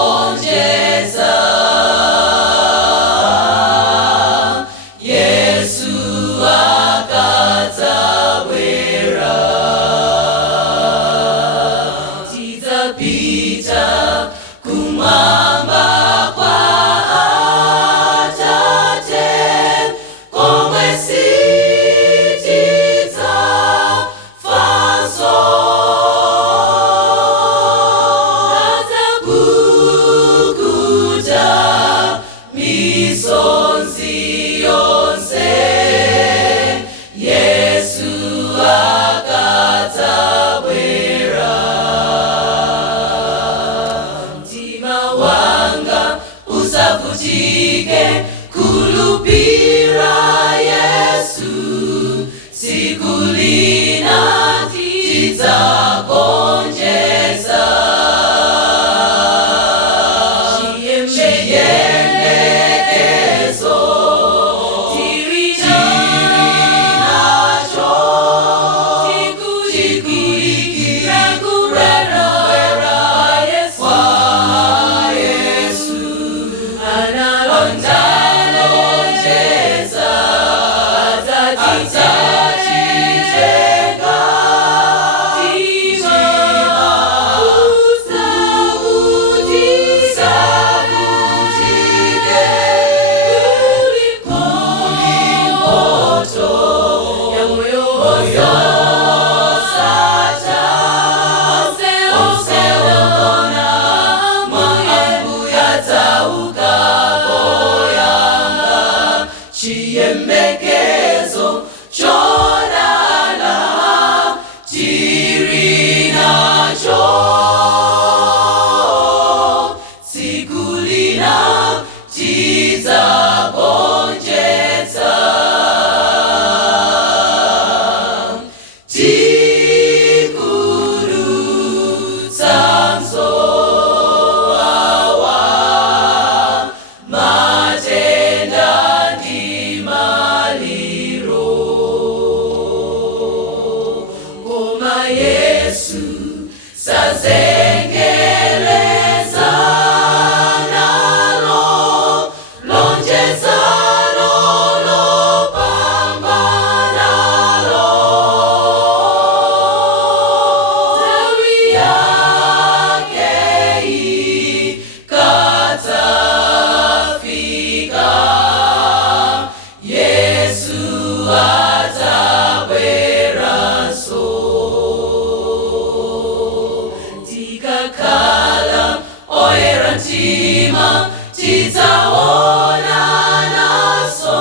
Chizagonjeza Yesu akadzabwera tidzapita kumwamba kwa Atate komwe sitidzafanso adzapukuta misonzi yonse Yesu akadzabwera mtima wanga usavutike kulupira Yesu tsiku lina tidzagonjeza chiyembekezo tiri nacho tikulikira kubwera kwa Yesu analonjeza adzatitenga usavutike kulimpoto ya moyo osata onse wona Ambuye adzauka poyamba chiyembekezo chodala tiri nacho tsiku lina tidzagonjeza tikudutsa nzowawa matenda ndi maliro koma Yesu sazengeleza nalo lonjezano lopambanalo nthawi yake ikadzafika Yesu adzabweranso tikakhala oyera mtima tidzaonananso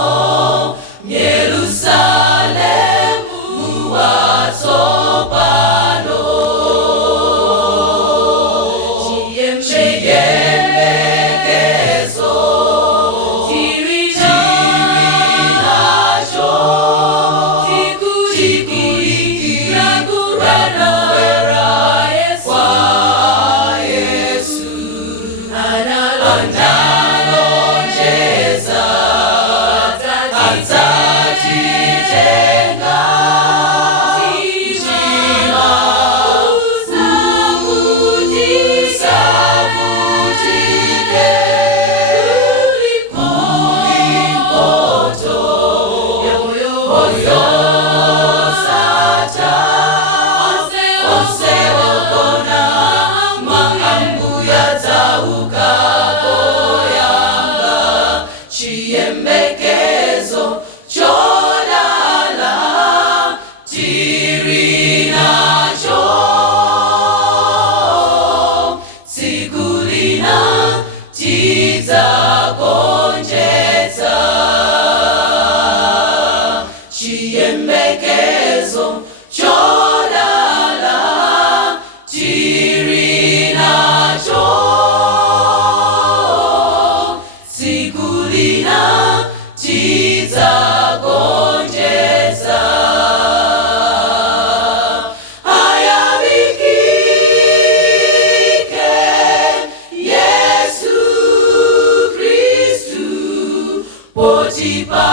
Yerusalemu watsopano chiyembekezo tiri nacho tikulikira kubwera kwa Yesu analonjeza adzatitenga usavutike kulimpoto ya moyo osata onse wona Ambuye adzauka poyamba chiyembekezo chodala tiri nacho tsiku lina tidzagonjeza chiyembekezo chodala tiri nacho tsiku lina tidzagonjeza ayamikike Yesu Kristu poti pa